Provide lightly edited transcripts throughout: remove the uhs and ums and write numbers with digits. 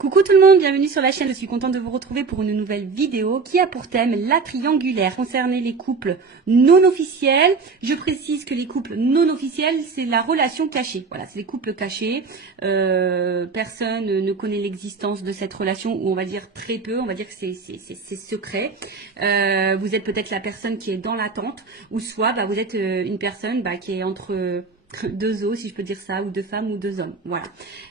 Coucou tout le monde, bienvenue sur la chaîne. Je suis contente de vous retrouver pour une nouvelle vidéo qui a pour thème la triangulaire. Concernant les couples non officiels, je précise que les couples non officiels, c'est la relation cachée. Voilà, c'est les couples cachés. Personne ne connaît l'existence de cette relation, ou on va dire très peu, on va dire que c'est secret. Vous êtes peut-être la personne qui est dans l'attente, ou soit vous êtes une personne qui est entre deux os, si je peux dire ça, ou deux femmes ou deux hommes. Voilà.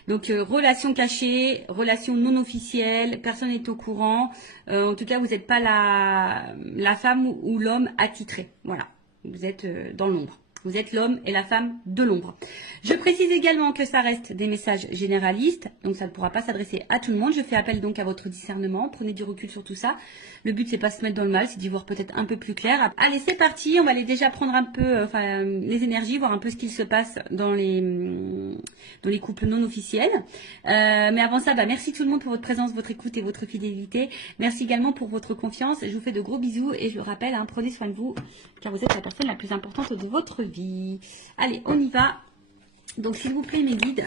Donc relation cachée, relation non officielle, personne n'est au courant. En tout cas, vous n'êtes pas la femme ou l'homme attitré. Voilà. Vous êtes dans l'ombre. Vous êtes l'homme et la femme de l'ombre. Je précise également que ça reste des messages généralistes, donc ça ne pourra pas s'adresser à tout le monde. Je fais appel donc à votre discernement. Prenez du recul sur tout ça. Le but, c'est pas se mettre dans le mal, c'est d'y voir peut-être un peu plus clair. Allez, c'est parti. On va aller déjà prendre un peu les énergies, voir un peu ce qu'il se passe dans les couples non officiels. Mais avant ça, merci tout le monde pour votre présence, votre écoute et votre fidélité. Merci également pour votre confiance. Je vous fais de gros bisous et je vous rappelle, prenez soin de vous, car vous êtes la personne la plus importante de votre vie. Allez, on y va. Donc, s'il vous plaît, mes guides.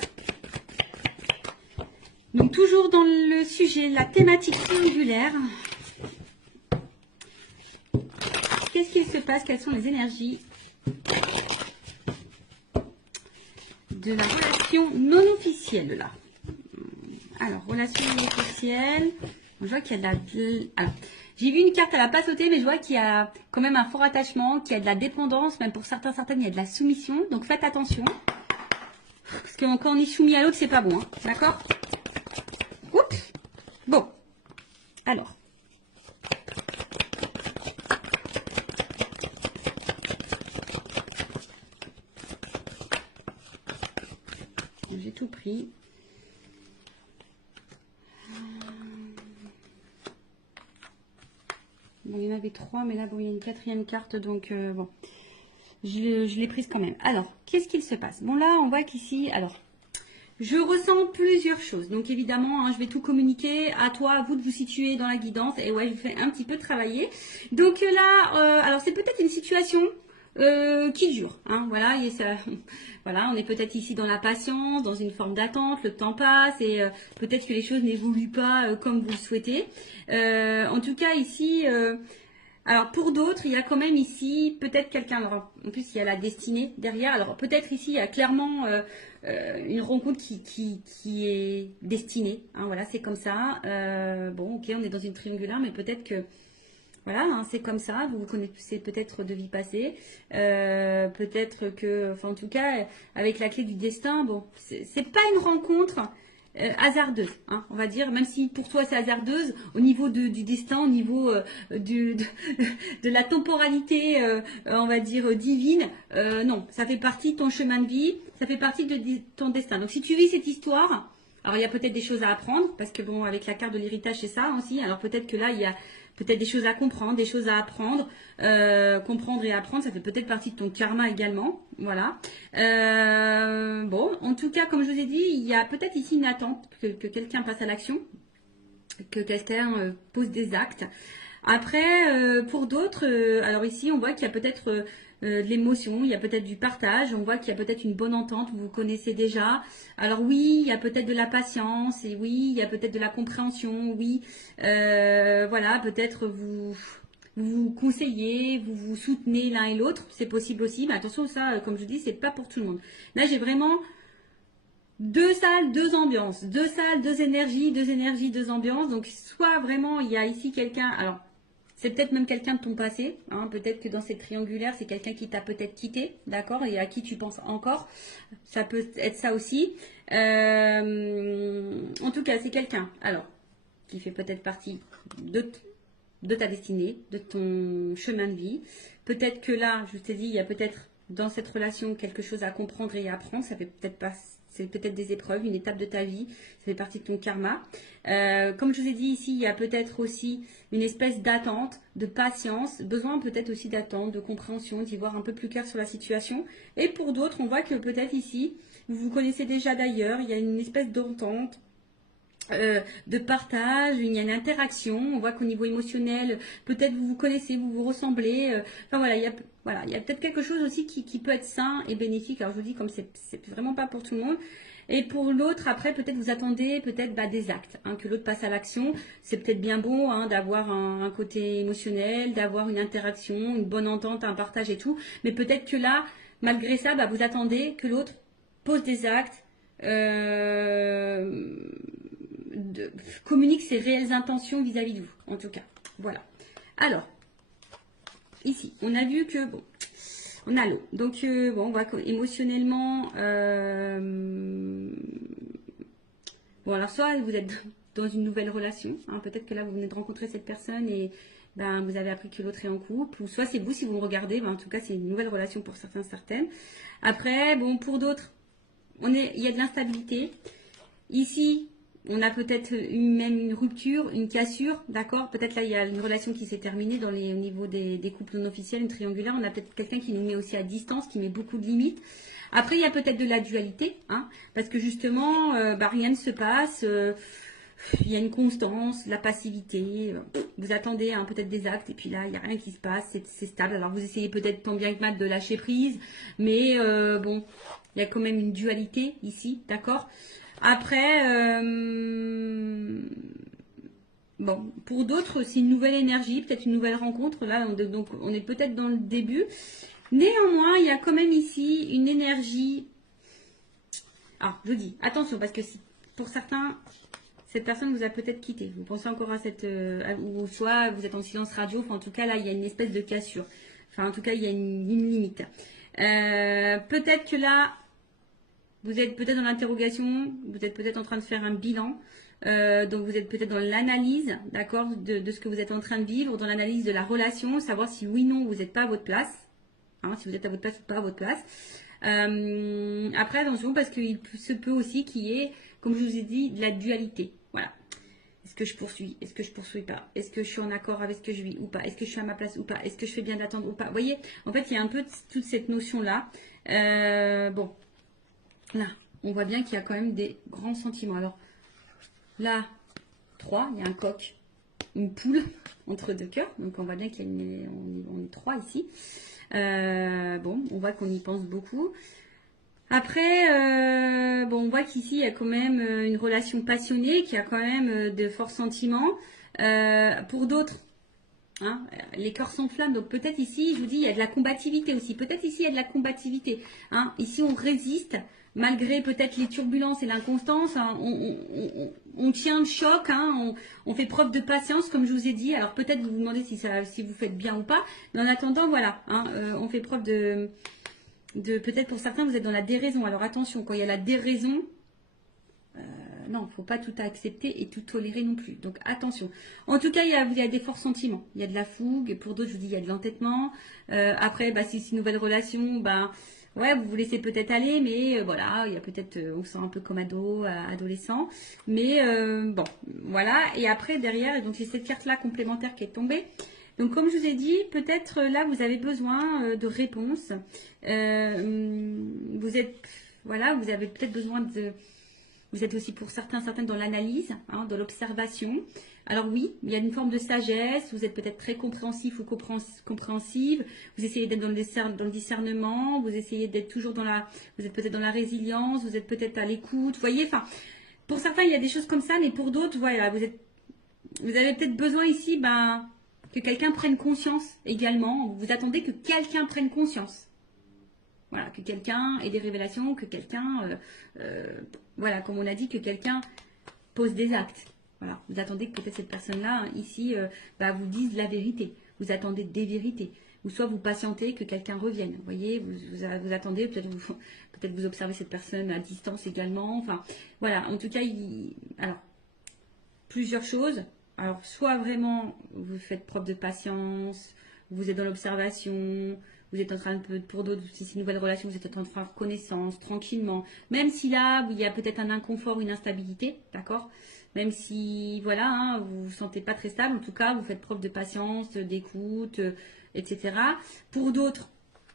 Donc, toujours dans le sujet, la thématique triangulaire. Qu'est-ce qu'il se passe? Quelles sont les énergies de la relation non officielle, là? Alors, relation non officielle. Je vois qu'il y a de la... Alors, j'ai vu une carte, elle n'a pas sauté, mais je vois qu'il y a quand même un fort attachement, qu'il y a de la dépendance, même pour certaines, il y a de la soumission. Donc, faites attention. Parce que quand on est soumis à l'autre, c'est pas bon. Hein. D'accord? Oups. Bon. Alors. J'ai tout pris. Bon, il y en avait trois, mais là, bon, il y a une quatrième carte, donc bon. Je l'ai prise quand même. Alors, qu'est-ce qu'il se passe? Bon, là, on voit qu'ici, alors, je ressens plusieurs choses. Donc, évidemment, je vais tout communiquer. À toi, à vous de vous situer dans la guidance. Et ouais, je vous fais un petit peu travailler. Donc là, alors, c'est peut-être une situation qui dure. Voilà, et ça, voilà, on est peut-être ici dans la patience, dans une forme d'attente. Le temps passe et peut-être que les choses n'évoluent pas comme vous le souhaitez. En tout cas, ici... alors pour d'autres, il y a quand même ici peut-être quelqu'un. Alors en plus il y a la destinée derrière. Alors peut-être ici il y a clairement une rencontre qui est destinée. Voilà, c'est comme ça. Bon, ok, on est dans une triangulaire, mais peut-être que voilà, c'est comme ça. Vous vous connaissez peut-être de vie passée. Peut-être que, enfin en tout cas, avec la clé du destin, bon, c'est pas une rencontre. Hasardeuse, on va dire, même si pour toi c'est hasardeuse, au niveau du destin, au niveau de la temporalité, on va dire divine, non, ça fait partie de ton chemin de vie, ça fait partie de ton destin. Donc si tu vis cette histoire, alors il y a peut-être des choses à apprendre, parce que bon, avec la carte de l'héritage c'est ça aussi, alors peut-être que là il y a peut-être des choses à comprendre, des choses à apprendre. Comprendre et apprendre, ça fait peut-être partie de ton karma également. Voilà. Bon, en tout cas, comme je vous ai dit, il y a peut-être ici une attente que quelqu'un passe à l'action, que quelqu'un pose des actes. Après, pour d'autres, alors ici, on voit qu'il y a peut-être de l'émotion, il y a peut-être du partage, on voit qu'il y a peut-être une bonne entente, vous vous connaissez déjà. Alors oui, il y a peut-être de la patience, et oui, il y a peut-être de la compréhension, oui. Voilà, peut-être vous conseillez, vous vous soutenez l'un et l'autre, c'est possible aussi. Mais attention, ça, comme je dis, c'est pas pour tout le monde. Là, j'ai vraiment... deux salles, deux ambiances. Deux salles, deux énergies, deux ambiances. Donc, soit vraiment, il y a ici quelqu'un... Alors, c'est peut-être même quelqu'un de ton passé. Peut-être que dans cette triangulaire, c'est quelqu'un qui t'a peut-être quitté, d'accord, et à qui tu penses encore. Ça peut être ça aussi. En tout cas, c'est quelqu'un, alors, qui fait peut-être partie de ta destinée, de ton chemin de vie. Peut-être que là, je t'ai dit, il y a peut-être dans cette relation quelque chose à comprendre et à apprendre. Ça fait peut-être pas... C'est peut-être des épreuves, une étape de ta vie. Ça fait partie de ton karma. Comme je vous ai dit ici, il y a peut-être aussi une espèce d'attente, de patience. Besoin peut-être aussi d'attente, de compréhension, d'y voir un peu plus clair sur la situation. Et pour d'autres, on voit que peut-être ici, vous vous connaissez déjà d'ailleurs. Il y a une espèce d'entente. De partage, il y a une interaction, on voit qu'au niveau émotionnel, peut-être vous vous connaissez, vous vous ressemblez, enfin voilà, il y a peut-être quelque chose aussi qui peut être sain et bénéfique. Alors je vous dis, comme c'est vraiment pas pour tout le monde, Et pour l'autre, après, peut-être vous attendez peut-être des actes, hein, que l'autre passe à l'action. C'est peut-être bien bon, hein, d'avoir un côté émotionnel, d'avoir une interaction, une bonne entente, un partage et tout. Mais peut-être que là, malgré ça, vous attendez que l'autre pose des actes, communique ses réelles intentions vis-à-vis de vous, en tout cas. Voilà. Alors, ici, on a vu que, bon, on a l'eau. Donc, bon, on va émotionnellement... bon, alors, soit vous êtes dans une nouvelle relation. Hein, peut-être que là, vous venez de rencontrer cette personne et vous avez appris que l'autre est en couple. Ou soit c'est vous, si vous me regardez. En tout cas, c'est une nouvelle relation pour certains, certaines. Après, bon, pour d'autres, il y a de l'instabilité. Ici, on a peut-être même une rupture, une cassure, d'accord? Peut-être là, il y a une relation qui s'est terminée au niveau des couples non officiels, une triangulaire. On a peut-être quelqu'un qui nous met aussi à distance, qui met beaucoup de limites. Après, il y a peut-être de la dualité, hein, parce que justement, rien ne se passe. Il y a une constance, la passivité. Vous attendez peut-être des actes, et puis là, il n'y a rien qui se passe, c'est stable. Alors, vous essayez peut-être tant bien que mal de lâcher prise, mais bon, il y a quand même une dualité ici, d'accord? Après, bon, pour d'autres, c'est une nouvelle énergie, peut-être une nouvelle rencontre. Là, donc, on est peut-être dans le début. Néanmoins, il y a quand même ici une énergie. Ah, je vous dis, attention, parce que si, pour certains, cette personne vous a peut-être quitté. Vous pensez encore à cette... ou soit vous êtes en silence radio. Enfin, en tout cas, là, il y a une espèce de cassure. Enfin, en tout cas, il y a une limite. Peut-être que là, vous êtes peut-être dans l'interrogation, vous êtes peut-être en train de faire un bilan. Donc vous êtes peut-être dans l'analyse, d'accord, de ce que vous êtes en train de vivre, dans l'analyse de la relation, savoir si oui ou non vous n'êtes pas à votre place, hein, si vous êtes à votre place ou pas à votre place. Après attention, parce qu'il se peut aussi qu'il y ait, comme je vous ai dit, de la dualité. Voilà. Est-ce que je poursuis? Est-ce que je poursuis pas? Est-ce que je suis en accord avec ce que je vis ou pas? Est-ce que je suis à ma place ou pas? Est-ce que je fais bien d'attendre ou pas? Vous voyez, en fait, il y a un peu toute cette notion-là. Bon, là, on voit bien qu'il y a quand même des grands sentiments. Alors, là, 3, il y a un coq, une poule entre deux cœurs. Donc, on voit bien qu'on est 3 ici. Bon, on voit qu'on y pense beaucoup. Après, bon, on voit qu'ici, il y a quand même une relation passionnée, qui a quand même de forts sentiments. Pour d'autres, hein, les cœurs s'enflamment. Donc peut-être ici, je vous dis, il y a de la combativité aussi. Peut-être ici, il y a de la combativité. Hein. Ici, on résiste, malgré peut-être les turbulences et l'inconstance. Hein, on tient le choc, hein, on fait preuve de patience, comme je vous ai dit. Alors peut-être vous vous demandez si vous faites bien ou pas. Mais en attendant, voilà, hein, on fait preuve de peut-être pour certains, vous êtes dans la déraison. Alors attention, quand il y a la déraison, non, il ne faut pas tout accepter et tout tolérer non plus. Donc attention. En tout cas, il y a des forts sentiments. Il y a de la fougue. Pour d'autres, je vous dis, il y a de l'entêtement. Après, si c'est une nouvelle relation, ouais, vous vous laissez peut-être aller, mais voilà, il y a peut-être, on se sent un peu comme adolescent. Mais bon, voilà. Et après, derrière, donc j'ai cette carte-là complémentaire qui est tombée. Donc, comme je vous ai dit, peut-être là, vous avez besoin de réponses. Vous avez peut-être besoin de... Vous êtes aussi pour certaines dans l'analyse, hein, dans l'observation. Alors oui, il y a une forme de sagesse, vous êtes peut-être très compréhensif ou compréhensive, vous essayez d'être dans le discernement, vous essayez d'être toujours vous êtes peut-être dans la résilience, vous êtes peut-être à l'écoute, vous voyez, enfin, pour certains il y a des choses comme ça, mais pour d'autres, voilà, vous avez peut-être besoin ici, que quelqu'un prenne conscience également, vous attendez que quelqu'un prenne conscience. Voilà, que quelqu'un ait des révélations, que quelqu'un, voilà, comme on a dit, que quelqu'un pose des actes. Voilà, vous attendez que peut-être cette personne-là, ici, vous dise la vérité. Vous attendez des vérités. Ou soit vous patientez que quelqu'un revienne. Vous voyez, vous attendez, peut-être vous observez cette personne à distance également. Enfin, voilà, en tout cas, alors, plusieurs choses. Alors, soit vraiment, vous faites preuve de patience, vous êtes dans l'observation, vous êtes en train de, pour d'autres, si c'est une nouvelle relation, vous êtes en train de faire connaissance, tranquillement. Même si là, il y a peut-être un inconfort, une instabilité, d'accord? Même si, voilà, hein, vous vous sentez pas très stable, en tout cas, vous faites preuve de patience, d'écoute, etc. Pour d'autres,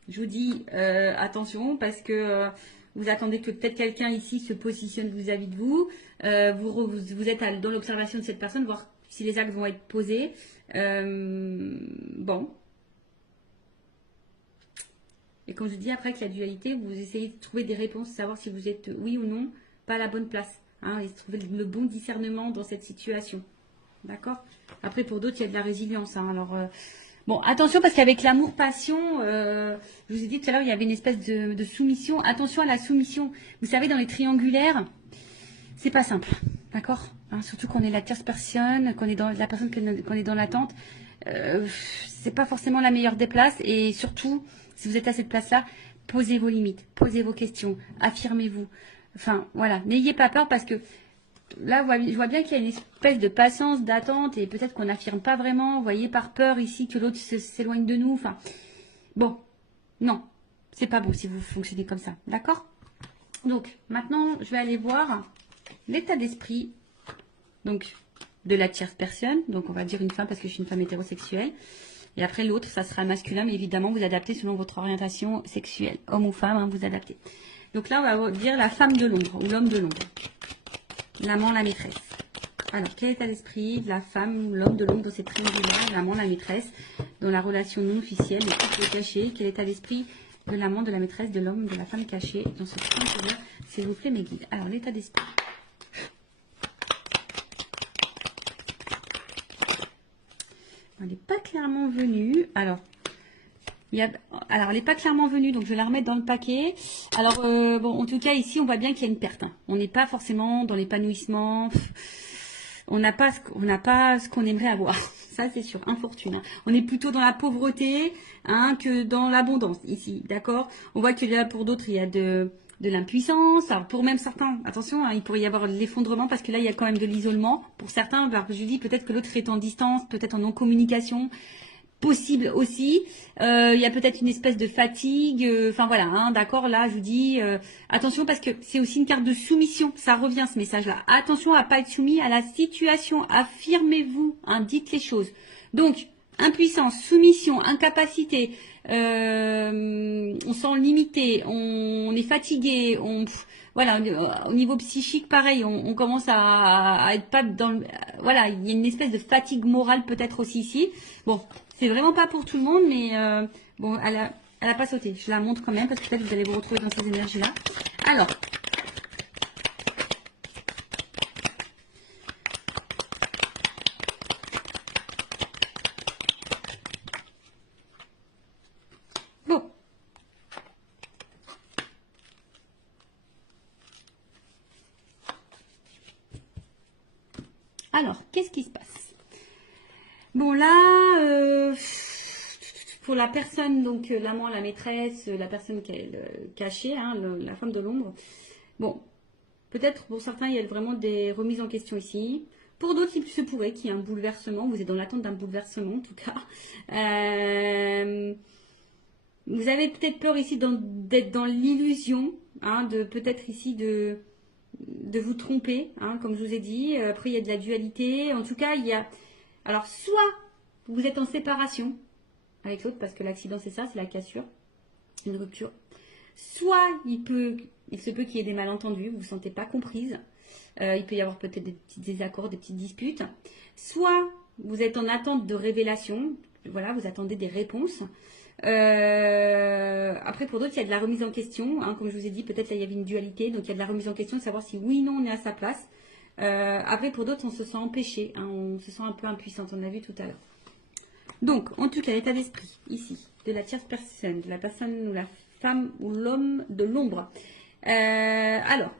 je vous dis, attention, parce que vous attendez que peut-être quelqu'un ici se positionne vis-à-vis de vous. Vous êtes dans l'observation de cette personne, voir si les actes vont être posés. Bon. Et comme je dis, après, avec la dualité, vous essayez de trouver des réponses, savoir si vous êtes oui ou non pas la bonne place. Hein, et trouver le bon discernement dans cette situation. D'accord? Après, pour d'autres, il y a de la résilience. Hein, alors, bon, attention, parce qu'avec l'amour-passion, je vous ai dit tout à l'heure, il y avait une espèce de soumission. Attention à la soumission. Vous savez, dans les triangulaires, c'est pas simple. D'accord? Hein, surtout qu'on est la tierce personne, qu'on est dans la personne qu'on est dans l'attente. C'est pas forcément la meilleure des places. Et surtout, si vous êtes à cette place-là, posez vos limites, posez vos questions, affirmez-vous. Enfin, voilà, n'ayez pas peur parce que là, je vois bien qu'il y a une espèce de patience, d'attente et peut-être qu'on n'affirme pas vraiment, vous voyez, par peur ici que l'autre s'éloigne de nous. Enfin, bon, non, c'est pas beau si vous fonctionnez comme ça, d'accord? Donc, maintenant, je vais aller voir l'état d'esprit, donc, de la tierce personne. Donc, on va dire une femme parce que je suis une femme hétérosexuelle. Et après, l'autre, ça sera masculin, mais évidemment, vous adaptez selon votre orientation sexuelle. Homme ou femme, hein, vous adaptez. Donc là, on va dire la femme de l'ombre ou l'homme de l'ombre. L'amant, la maîtresse. Alors, quel état d'esprit de la femme ou l'homme de l'ombre dans cette triangulaire, l'amant, la maîtresse, dans la relation non officielle, le couple caché? Quel état d'esprit de l'amant, de la maîtresse, de l'homme, de la femme cachée dans ce triangulaire? S'il vous plaît, mes guides. Alors, l'état d'esprit. Elle n'est pas clairement venue. Alors, elle n'est pas clairement venue, donc je vais la remettre dans le paquet. Alors, bon, en tout cas, ici, on voit bien qu'il y a une perte. Hein. On n'est pas forcément dans l'épanouissement. On n'a pas ce qu'on aimerait avoir. Ça, c'est sûr, infortune. Hein. On est plutôt dans la pauvreté hein, que dans l'abondance, ici, d'accord? On voit qu'il y a pour d'autres, il y a de l'impuissance. Alors, pour même certains, attention, hein, il pourrait y avoir l'effondrement parce que là, il y a quand même de l'isolement. Pour certains, je dis peut-être que l'autre est en distance, peut-être en non-communication. Possible aussi. Il y a peut-être une espèce de fatigue. Enfin voilà, hein, d'accord. Là, je vous dis attention parce que c'est aussi une carte de soumission. Ça revient ce message-là. Attention à pas être soumis à la situation. Affirmez-vous. Hein, dites les choses. Donc impuissance, soumission, incapacité. On sent limité. On est fatigué. Voilà, au niveau psychique, pareil, on commence à être pas dans le... Voilà, il y a une espèce de fatigue morale peut-être aussi ici. Bon, c'est vraiment pas pour tout le monde, mais bon, elle a pas sauté. Je la montre quand même parce que peut-être vous allez vous retrouver dans ces énergies-là. Alors. Bon. Alors, qu'est-ce qui se passe? Bon, là, pour la personne, donc l'amant, la maîtresse, la personne qui est cachée, hein, la femme de l'ombre, bon, peut-être pour certains, il y a vraiment des remises en question ici. Pour d'autres, il se pourrait qu'il y ait un bouleversement. Vous êtes dans l'attente d'un bouleversement, en tout cas. Vous avez peut-être peur ici d'être dans l'illusion, hein, de peut-être ici de vous tromper, hein, comme je vous ai dit. Après, il y a de la dualité. En tout cas, il y a... Alors, soit vous êtes en séparation avec l'autre, parce que l'accident, c'est ça, c'est la cassure, une rupture. Soit il se peut qu'il y ait des malentendus, vous ne vous sentez pas comprise. Il peut y avoir peut-être des petits désaccords, des petites disputes. Soit vous êtes en attente de révélation, voilà, vous attendez des réponses. Après, pour d'autres, il y a de la remise en question. Hein, comme je vous ai dit, peut-être là, il y avait une dualité. Donc, il y a de la remise en question de savoir si oui ou non on est à sa place. Après, pour d'autres, on se sent empêché. Hein, on se sent un peu impuissante. On a vu tout à l'heure. Donc, en tout cas, l'état d'esprit, ici, de la tierce personne, de la personne ou la femme ou l'homme de l'ombre. Alors.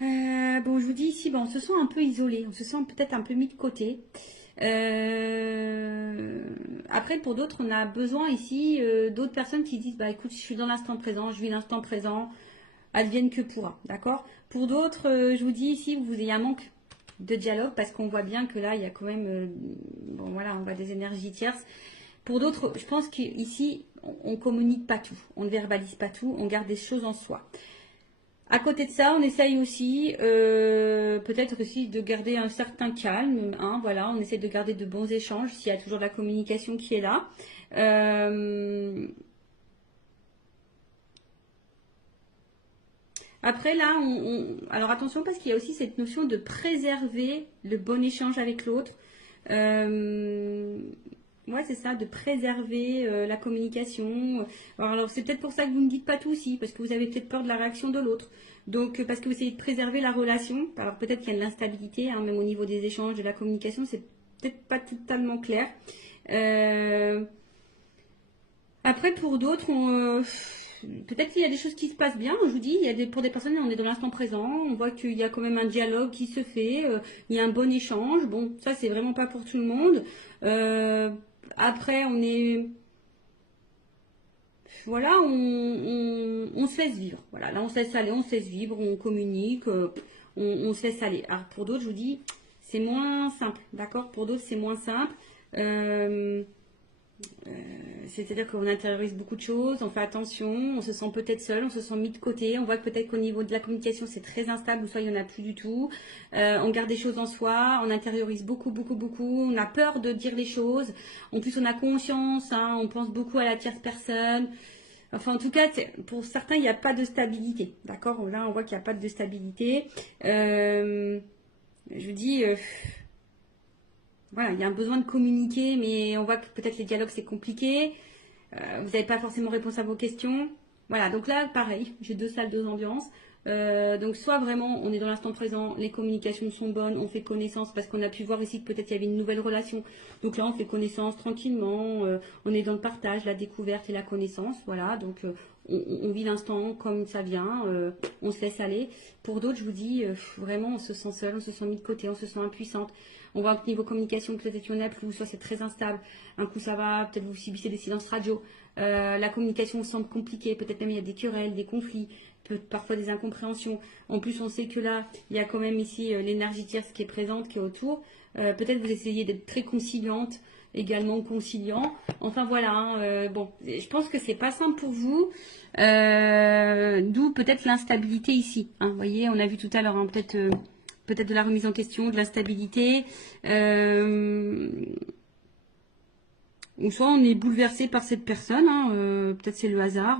Bon, je vous dis ici, bon, on se sent un peu isolé. On se sent peut-être un peu mis de côté. Après, pour d'autres, on a besoin ici d'autres personnes qui disent, bah écoute, je suis dans l'instant présent, je vis l'instant présent, advienne que pourra, d'accord? Pour d'autres, je vous dis ici, vous ayez un manque de dialogue parce qu'on voit bien que là, il y a quand même, bon voilà, on voit des énergies tierces. Pour d'autres, je pense qu'ici, on communique pas tout, on ne verbalise pas tout, on garde des choses en soi. À côté de ça, on essaye aussi, peut-être aussi de garder un certain calme. Hein, voilà, on essaie de garder de bons échanges s'il y a toujours de la communication qui est là. Après là, alors attention parce qu'il y a aussi cette notion de préserver le bon échange avec l'autre. Ouais, c'est ça, de préserver la communication. Alors, c'est peut-être pour ça que vous ne dites pas tout aussi, parce que vous avez peut-être peur de la réaction de l'autre. Donc, parce que vous essayez de préserver la relation. Alors, peut-être qu'il y a de l'instabilité, hein, même au niveau des échanges, de la communication, c'est peut-être pas totalement clair. Euh, Après, pour d'autres, peut-être qu'il y a des choses qui se passent bien. Je vous dis, pour des personnes, on est dans l'instant présent. On voit qu'il y a quand même un dialogue qui se fait. Il y a un bon échange. Bon, ça, c'est vraiment pas pour tout le monde. Euh, Après, voilà, on se laisse vivre. Voilà, là, on se laisse aller, on se laisse vivre, on communique, on se laisse aller. Alors, pour d'autres, je vous dis, c'est moins simple. D'accord? Pour d'autres, c'est moins simple. Euh, C'est-à-dire qu'on intériorise beaucoup de choses, on fait attention, on se sent peut-être seul, on se sent mis de côté, on voit que peut-être qu'au niveau de la communication c'est très instable ou soit il n'y en a plus du tout. On garde des choses en soi, on intériorise beaucoup, beaucoup, beaucoup, on a peur de dire les choses. En plus on a conscience, hein, on pense beaucoup à la tierce personne. Enfin en tout cas pour certains il n'y a pas de stabilité. D'accord? Là on voit qu'il n'y a pas de stabilité. Je vous dis... voilà, il y a un besoin de communiquer, mais on voit que peut-être les dialogues c'est compliqué. Vous n'avez pas forcément réponse à vos questions. Voilà, donc là, pareil, j'ai deux salles, deux ambiances. Donc soit vraiment on est dans l'instant présent, les communications sont bonnes, on fait connaissance parce qu'on a pu voir ici que peut-être il y avait une nouvelle relation. Donc là on fait connaissance tranquillement, on est dans le partage, la découverte et la connaissance. Voilà, donc on vit l'instant comme ça vient, on se laisse aller. Pour d'autres, je vous dis, vraiment on se sent seul, on se sent mis de côté, on se sent impuissante. On voit que niveau communication, peut-être qu'il y en a plus, soit c'est très instable. Un coup ça va, peut-être vous subissez des silences radio. La communication semble compliquée, peut-être même il y a des querelles, des conflits, parfois des incompréhensions. En plus, on sait que là, il y a quand même ici l'énergie tierce qui est présente, qui est autour. Peut-être vous essayez d'être très conciliante, également conciliant. Enfin voilà, hein, bon, je pense que c'est pas simple pour vous. D'où peut-être l'instabilité ici. Hein. Vous voyez, on a vu tout à l'heure, hein, peut-être de la remise en question, de l'instabilité. Ou soit on est bouleversé par cette personne, hein, peut-être c'est le hasard.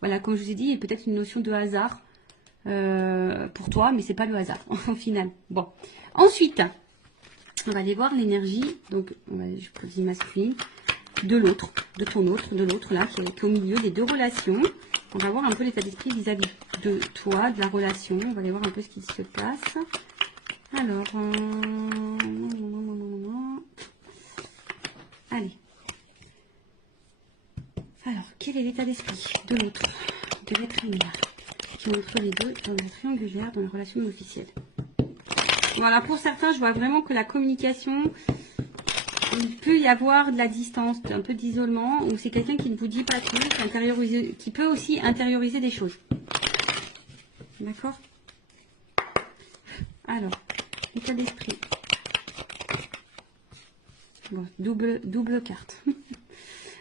Voilà, comme je vous ai dit, il y a peut-être une notion de hasard pour toi, mais c'est pas le hasard au final. Bon, ensuite, on va aller voir l'énergie. Donc, je prédis masculine de l'autre, de ton autre, de l'autre là, qui est au milieu des deux relations. On va voir un peu l'état d'esprit vis-à-vis de toi, de la relation. On va aller voir un peu ce qui se passe. Alors, allez. Alors, quel est l'état d'esprit de l'autre, de l'être aimé, qui est entre les deux dans la triangulaire, dans la relation officielle? Voilà, pour certains, je vois vraiment que la communication, il peut y avoir de la distance, un peu d'isolement, ou c'est quelqu'un qui ne vous dit pas tout, qui peut aussi intérioriser des choses. D'accord? Alors, état d'esprit. Bon, double carte.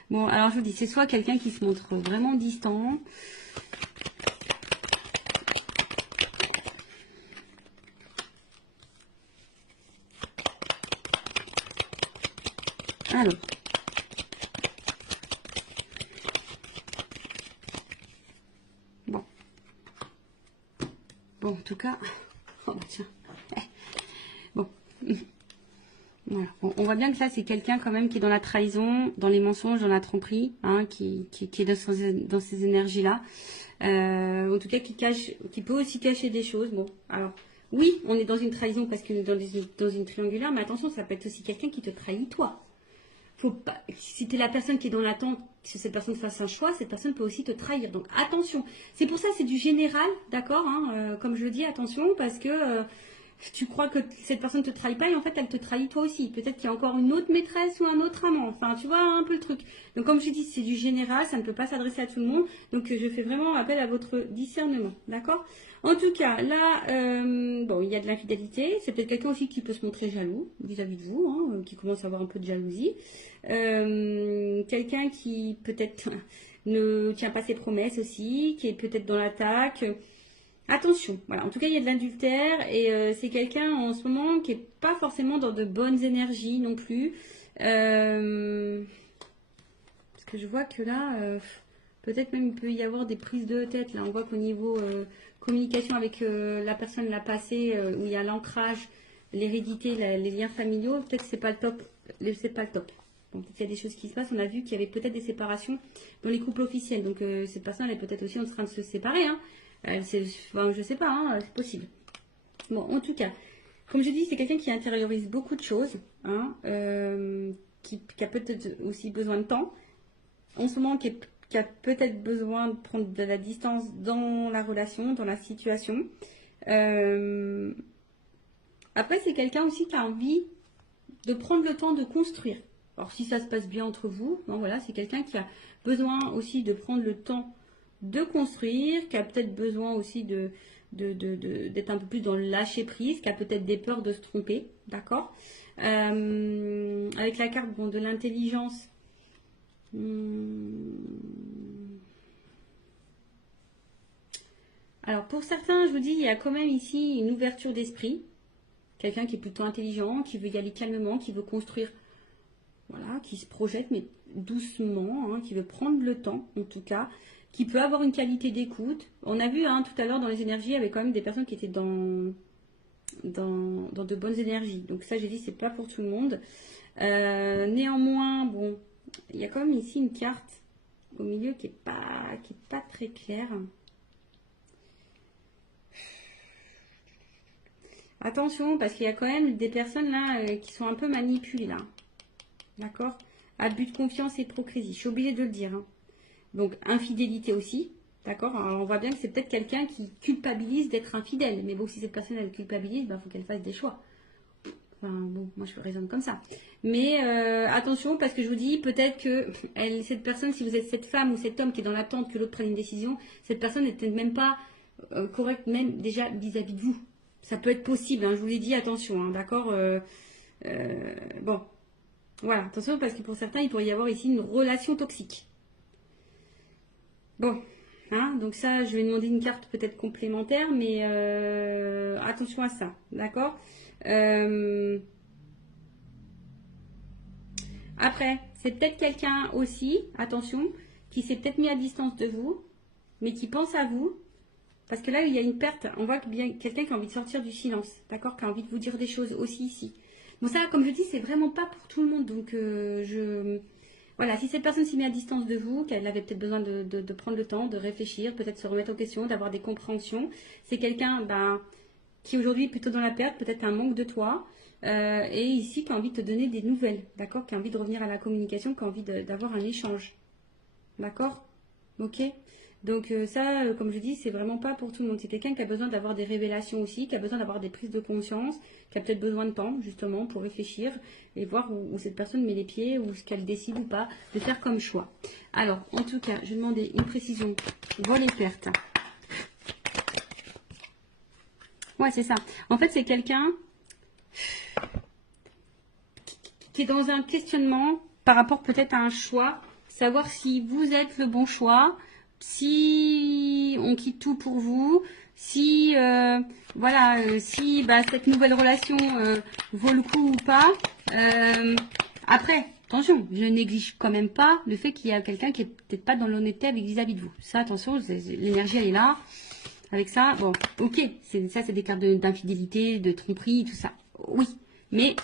Bon, alors je vous dis, c'est soit quelqu'un qui se montre vraiment distant. Alors. Bon. Bon, en tout cas. Oh, bah, tiens. Bon. Voilà. Bon, on voit bien que là, c'est quelqu'un quand même qui est dans la trahison, dans les mensonges, dans la tromperie, hein, qui est dans ces énergies-là. En tout cas, qui peut aussi cacher des choses. Bon, alors, oui, on est dans une trahison parce qu'on est dans une triangulaire, mais attention, ça peut être aussi quelqu'un qui te trahit toi. Faut pas, si tu es la personne qui est dans l'attente que cette personne fasse un choix, cette personne peut aussi te trahir. Donc attention. C'est pour ça c'est du général, d'accord, hein, comme je le dis, attention, parce que tu crois que cette personne te trahit pas et en fait elle te trahit toi aussi. Peut-être qu'il y a encore une autre maîtresse ou un autre amant. Enfin, tu vois un peu le truc. Donc comme je dis, c'est du général, ça ne peut pas s'adresser à tout le monde. Donc je fais vraiment appel à votre discernement, d'accord? En tout cas, là, bon, il y a de l'infidélité. C'est peut-être quelqu'un aussi qui peut se montrer jaloux vis-à-vis de vous, hein, qui commence à avoir un peu de jalousie. Quelqu'un qui peut-être ne tient pas ses promesses aussi, qui est peut-être dans l'attaque. Attention, voilà. En tout cas, il y a de l'adultère et c'est quelqu'un en ce moment qui n'est pas forcément dans de bonnes énergies non plus. Parce que je vois que là, peut-être même il peut y avoir des prises de tête. Là, on voit qu'au niveau communication avec la personne l'a passé, où il y a l'ancrage, l'hérédité, les liens familiaux, peut-être que c'est pas le top. C'est pas le top. Bon, peut-être qu'il y a des choses qui se passent. On a vu qu'il y avait peut-être des séparations dans les couples officiels. Donc, cette personne, elle est peut-être aussi en train de se séparer. Hein. Enfin, je sais pas, hein, c'est possible. Bon, en tout cas, comme je dis, c'est quelqu'un qui intériorise beaucoup de choses, hein, qui a peut-être aussi besoin de temps. En ce moment, qui a peut-être besoin de prendre de la distance dans la relation, dans la situation. Après, c'est quelqu'un aussi qui a envie de prendre le temps de construire. Alors, si ça se passe bien entre vous, bon, voilà, c'est quelqu'un qui a besoin aussi de prendre le temps de construire, qui a peut-être besoin aussi d'être un peu plus dans le lâcher prise, qui a peut-être des peurs de se tromper, d'accord. Avec la carte bon, de l'intelligence. Alors, pour certains, je vous dis, il y a quand même ici une ouverture d'esprit. Quelqu'un qui est plutôt intelligent, qui veut y aller calmement, qui veut construire, voilà, qui se projette, mais doucement, hein, qui veut prendre le temps, en tout cas, qui peut avoir une qualité d'écoute. On a vu hein, tout à l'heure dans les énergies, il y avait quand même des personnes qui étaient dans de bonnes énergies. Donc ça, j'ai dit, c'est pas pour tout le monde. Néanmoins, bon, il y a quand même ici une carte au milieu qui est pas très claire. Attention, parce qu'il y a quand même des personnes là qui sont un peu manipulées là. D'accord? Abus de confiance et hypocrisie. Je suis obligée de le dire. Hein. Donc, infidélité aussi. D'accord? On voit bien que c'est peut-être quelqu'un qui culpabilise d'être infidèle. Mais bon, si cette personne elle culpabilise, il faut qu'elle fasse des choix. Enfin, bon, moi je raisonne comme ça. Mais attention, parce que je vous dis, peut-être que cette personne, si vous êtes cette femme ou cet homme qui est dans l'attente que l'autre prenne une décision, cette personne n'est peut-être même pas correcte, même déjà vis-à-vis de vous. Ça peut être possible, hein, je vous l'ai dit, attention, hein, d'accord bon, voilà, attention, parce que pour certains, il pourrait y avoir ici une relation toxique. Bon, hein, donc ça, je vais demander une carte peut-être complémentaire, mais attention à ça, d'accord Après, c'est peut-être quelqu'un aussi, attention, qui s'est peut-être mis à distance de vous, mais qui pense à vous. Parce que là, il y a une perte. On voit bien quelqu'un qui a envie de sortir du silence. D'accord? Qui a envie de vous dire des choses aussi ici. Bon, ça, comme je dis, c'est vraiment pas pour tout le monde. Donc, voilà. Si cette personne s'est mise à distance de vous, qu'elle avait peut-être besoin de prendre le temps, de réfléchir, peut-être se remettre en question, d'avoir des compréhensions. C'est quelqu'un qui aujourd'hui est plutôt dans la perte, peut-être un manque de toi. Et ici, qui a envie de te donner des nouvelles. D'accord? Qui a envie de revenir à la communication, qui a envie d'avoir un échange. D'accord? Ok? Donc ça, comme je dis, c'est vraiment pas pour tout le monde. C'est quelqu'un qui a besoin d'avoir des révélations aussi, qui a besoin d'avoir des prises de conscience, qui a peut-être besoin de temps, justement, pour réfléchir et voir où cette personne met les pieds, ou ce qu'elle décide ou pas de faire comme choix. Alors, en tout cas, je vais demander une précision. Vol et perte. Ouais, c'est ça. En fait, c'est quelqu'un qui est dans un questionnement par rapport peut-être à un choix, savoir si vous êtes le bon choix, si on quitte tout pour vous, si voilà, si cette nouvelle relation vaut le coup ou pas. Après, attention, je néglige quand même pas le fait qu'il y a quelqu'un qui est peut-être pas dans l'honnêteté vis-à-vis de vous. Ça, attention, l'énergie elle est là. Avec ça, bon, ok, ça c'est des cartes d'infidélité, de tromperie, tout ça. Oui, mais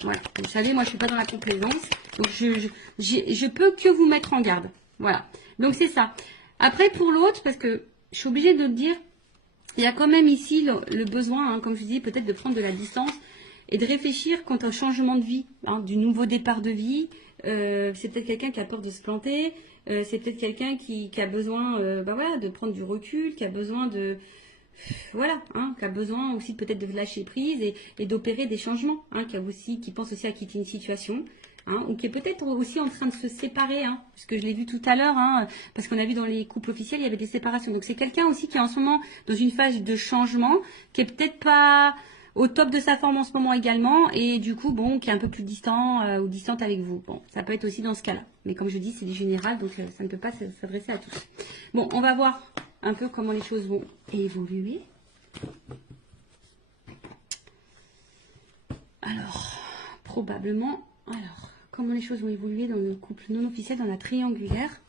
voilà, vous savez, moi je suis pas dans la complaisance, donc je peux que vous mettre en garde. Voilà, donc c'est ça. Après, pour l'autre, parce que je suis obligée de le dire, il y a quand même ici le besoin, hein, comme je dis, peut-être de prendre de la distance et de réfléchir quant au changement de vie, hein, du nouveau départ de vie. C'est peut-être quelqu'un qui a peur de se planter, c'est peut-être quelqu'un qui a besoin voilà, de prendre du recul, qui a besoin de... Voilà, hein, qui a besoin aussi peut-être de lâcher prise et d'opérer des changements, hein, qui pense aussi à quitter une situation. Hein, ou qui est peut-être aussi en train de se séparer, hein, puisque je l'ai vu tout à l'heure, hein, parce qu'on a vu dans les couples officiels, il y avait des séparations. Donc c'est quelqu'un aussi qui est en ce moment dans une phase de changement, qui est peut-être pas au top de sa forme en ce moment également, et du coup, bon, qui est un peu plus distant ou distante avec vous. Bon, ça peut être aussi dans ce cas-là. Mais comme je dis, c'est du général, donc ça ne peut pas s'adresser à tous. Bon, on va voir un peu comment les choses vont évoluer. Alors, probablement... Alors, comment les choses vont évoluer dans le couple non officiel, dans la triangulaire.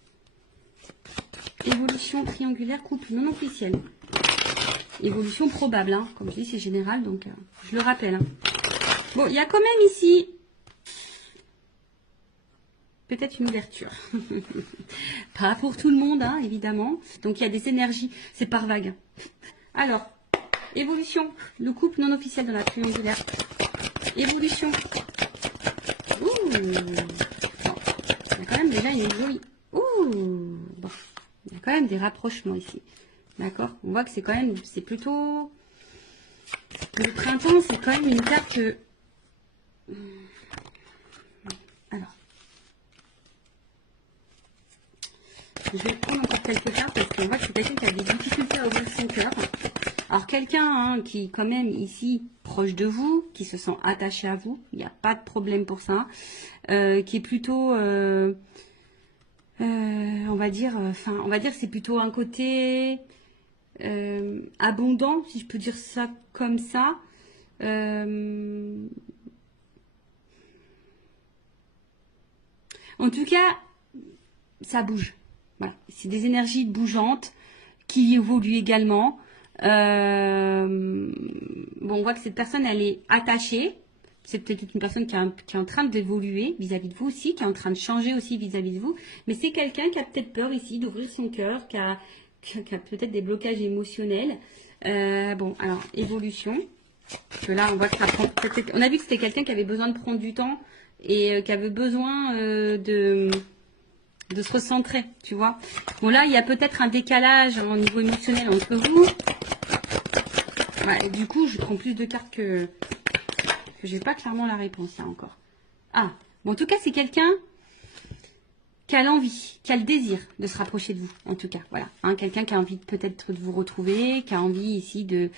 Évolution triangulaire, couple non officiel. Évolution probable, hein. Comme je dis, c'est général, donc je le rappelle. Hein. Bon, il y a quand même ici peut-être une ouverture. Pas pour tout le monde, hein, évidemment. Donc il y a des énergies, c'est par vague. Alors, évolution, le couple non officiel dans la triangulaire. Évolution. Ouh. Bon, il y a quand même déjà une jolie. Ouh. Bon, il y a quand même des rapprochements ici. D'accord. On voit que c'est quand même, c'est plutôt le printemps, c'est quand même une carte. Alors, je vais prendre encore quelques cartes parce qu'on voit que c'est quelqu'un qui a des difficultés à ouvrir son cœur. Alors quelqu'un hein, qui quand même ici proche de vous, qui se sent attaché à vous, il n'y a pas de problème pour ça, qui est plutôt, on va dire c'est plutôt un côté abondant, si je peux dire ça comme ça. En tout cas, ça bouge. Voilà, c'est des énergies bougeantes qui évoluent également. Bon, on voit que cette personne, elle est attachée. C'est peut-être une personne qui est en train d'évoluer vis-à-vis de vous aussi, qui est en train de changer aussi vis-à-vis de vous. Mais c'est quelqu'un qui a peut-être peur ici d'ouvrir son cœur, qui a peut-être des blocages émotionnels. Bon, alors, évolution. Parce que là, on voit que ça prend... On a vu que c'était quelqu'un qui avait besoin de prendre du temps et qui avait besoin de se recentrer, tu vois. Bon, là, il y a peut-être un décalage au niveau émotionnel entre vous. Ouais, du coup, je prends plus de cartes que j'ai pas clairement la réponse, là, encore. Ah, bon, en tout cas, c'est quelqu'un qui a l'envie, qui a le désir de se rapprocher de vous, en tout cas, voilà. Hein, quelqu'un qui a envie peut-être de vous retrouver, qui a envie ici de...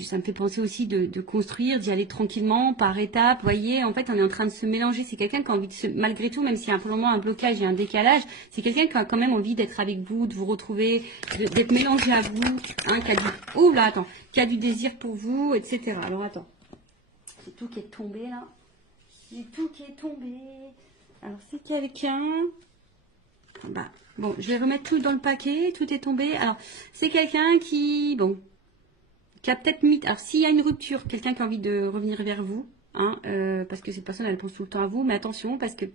Ça me fait penser aussi de construire, d'y aller tranquillement, par étapes. Vous voyez, en fait, on est en train de se mélanger. C'est quelqu'un qui a envie de se... Malgré tout, même s'il y a pour le moment un blocage et un décalage, c'est quelqu'un qui a quand même envie d'être avec vous, de vous retrouver, d'être mélangé à vous. Hein, qui a du... Ouh là, attends. Qui a du désir pour vous, etc. Alors, attends. C'est tout qui est tombé, là. C'est tout qui est tombé. Alors, c'est quelqu'un... Bah, bon, je vais remettre tout dans le paquet. Tout est tombé. Alors, c'est quelqu'un qui... Bon... qui a peut-être mis... Alors, s'il y a une rupture, quelqu'un qui a envie de revenir vers vous, hein, parce que cette personne, elle pense tout le temps à vous, mais attention, parce que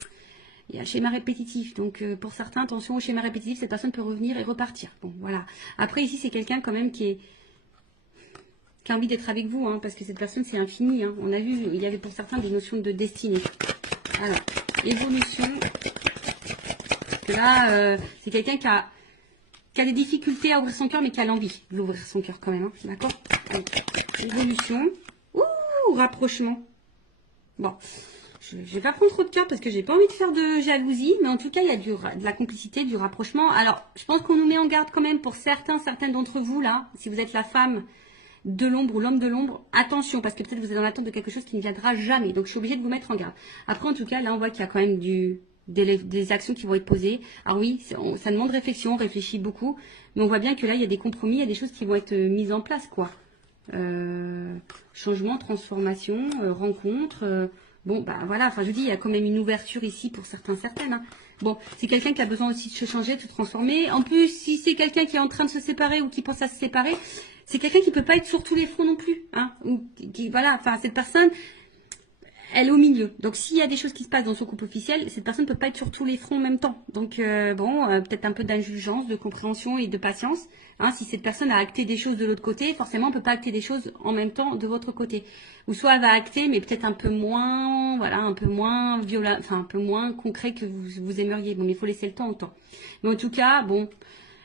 il y a un schéma répétitif. Donc, pour certains, attention au schéma répétitif, cette personne peut revenir et repartir. Bon, voilà. Après, ici, c'est quelqu'un quand même qui a envie d'être avec vous, hein, parce que cette personne, c'est infini. Hein. On a vu, il y avait pour certains des notions de destinée. Alors, évolution. Parce que là, c'est quelqu'un qui a des difficultés à ouvrir son cœur, mais qui a l'envie d'ouvrir son cœur quand même. Hein, d'accord. Évolution. Ouh, rapprochement. Bon, je vais pas prendre trop de cœur parce que j'ai pas envie de faire de jalousie, mais en tout cas, il y a de la complicité, du rapprochement. Alors, je pense qu'on nous met en garde quand même pour certaines d'entre vous, là, si vous êtes la femme de l'ombre ou l'homme de l'ombre, attention, parce que peut-être vous êtes en attente de quelque chose qui ne viendra jamais. Donc, je suis obligée de vous mettre en garde. Après, en tout cas, là, on voit qu'il y a quand même des actions qui vont être posées. Alors oui, ça demande réflexion, on réfléchit beaucoup, mais on voit bien que là, il y a des compromis, il y a des choses qui vont être mises en place, quoi. Changement, transformation, rencontre. Bon, bah voilà, enfin je vous dis, il y a quand même une ouverture ici pour certaines. Hein. Bon, c'est quelqu'un qui a besoin aussi de se changer, de se transformer. En plus, si c'est quelqu'un qui est en train de se séparer ou qui pense à se séparer, c'est quelqu'un qui peut pas être sur tous les fronts non plus. Hein, ou voilà, enfin cette personne, elle est au milieu. Donc s'il y a des choses qui se passent dans son couple officiel, cette personne ne peut pas être sur tous les fronts en même temps. Donc peut-être un peu d'indulgence, de compréhension et de patience. Hein, si cette personne a acté des choses de l'autre côté, forcément on ne peut pas acter des choses en même temps de votre côté. Ou soit elle va acter, mais peut-être un peu moins, voilà, un peu moins violent, enfin un peu moins concret que vous aimeriez. Bon, mais il faut laisser le temps au temps. Mais en tout cas, bon,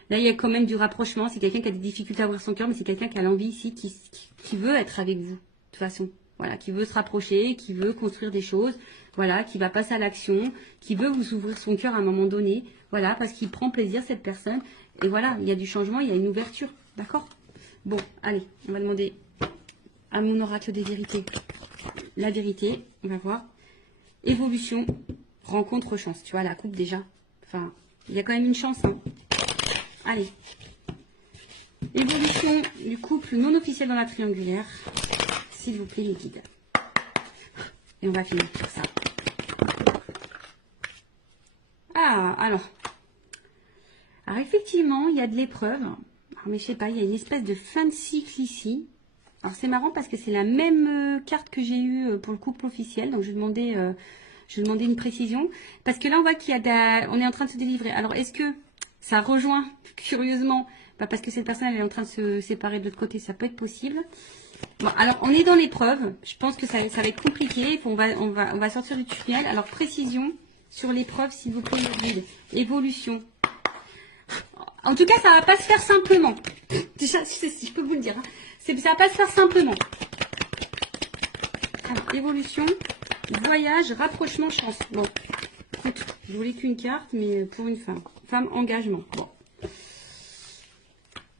là il y a quand même du rapprochement. C'est quelqu'un qui a des difficultés à ouvrir son cœur, mais c'est quelqu'un qui a l'envie ici, qui veut être avec vous, de toute façon. Voilà, qui veut se rapprocher, qui veut construire des choses, voilà, qui va passer à l'action, qui veut vous ouvrir son cœur à un moment donné, voilà, parce qu'il prend plaisir, cette personne. Et voilà, il y a du changement, il y a une ouverture, d'accord? Bon, allez, on va demander à mon oracle des vérités la vérité, on va voir. Évolution, rencontre, chance, tu vois, la coupe déjà. Enfin, il y a quand même une chance, hein. Allez. Évolution du couple non officiel dans la triangulaire. S'il vous plaît, les guides. Et on va finir sur ça. Ah, alors. Alors, effectivement, il y a de l'épreuve. Mais je sais pas, il y a une espèce de fin de cycle ici. Alors, c'est marrant parce que c'est la même carte que j'ai eue pour le couple officiel. Donc, je vais demander Je vais demander une précision. Parce que là, on voit qu'il y a on est en train de se délivrer. Alors, est-ce que ça rejoint, curieusement, parce que cette personne elle est en train de se séparer de l'autre côté, ça peut être possible. Bon, alors, on est dans l'épreuve. Je pense que ça va être compliqué. On va sortir du tunnel. Alors, précision sur l'épreuve, s'il vous plaît, guide. Évolution. En tout cas, ça va pas se faire simplement. Déjà, je peux vous le dire. Hein. Ça va pas se faire simplement. Alors, évolution, voyage, rapprochement, chance. Bon, écoute, je voulais qu'une carte, mais pour une femme. Femme, engagement.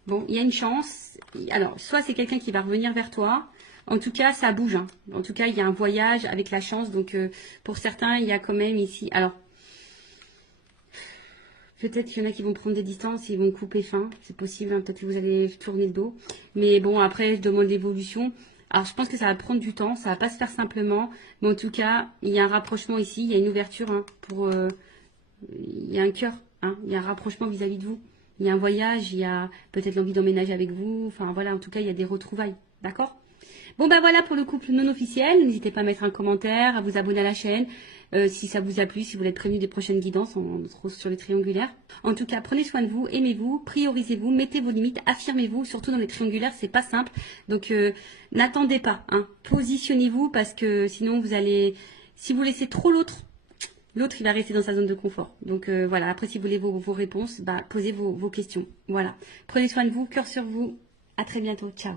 Bon, il y a une chance. Alors, soit c'est quelqu'un qui va revenir vers toi. En tout cas, ça bouge. Hein. En tout cas, il y a un voyage avec la chance. Donc, pour certains, il y a quand même ici... Alors, peut-être qu'il y en a qui vont prendre des distances et ils vont couper fin. C'est possible, hein, peut-être que vous allez tourner le dos. Mais bon, après, je demande l'évolution. Alors, je pense que ça va prendre du temps. Ça va pas se faire simplement. Mais en tout cas, il y a un rapprochement ici. Il y a une ouverture. Hein, il y a un cœur. Hein, il y a un rapprochement vis-à-vis de vous. Il y a un voyage. Il y a peut-être l'envie d'emménager avec vous. Enfin, voilà. En tout cas, il y a des retrouvailles. D'accord ? Bon, bah voilà pour le couple non officiel. N'hésitez pas à mettre un commentaire, à vous abonner à la chaîne. Si ça vous a plu, si vous voulez être prévenu des prochaines guidances, on se retrouve sur les triangulaires. En tout cas, prenez soin de vous, aimez-vous, priorisez-vous, mettez vos limites, affirmez-vous, surtout dans les triangulaires, c'est pas simple. Donc, n'attendez pas, hein. Positionnez-vous parce que sinon vous allez, si vous laissez trop l'autre il va rester dans sa zone de confort. Donc, voilà, après si vous voulez vos réponses, bah, posez vos questions. Voilà. Prenez soin de vous, cœur sur vous. À très bientôt. Ciao.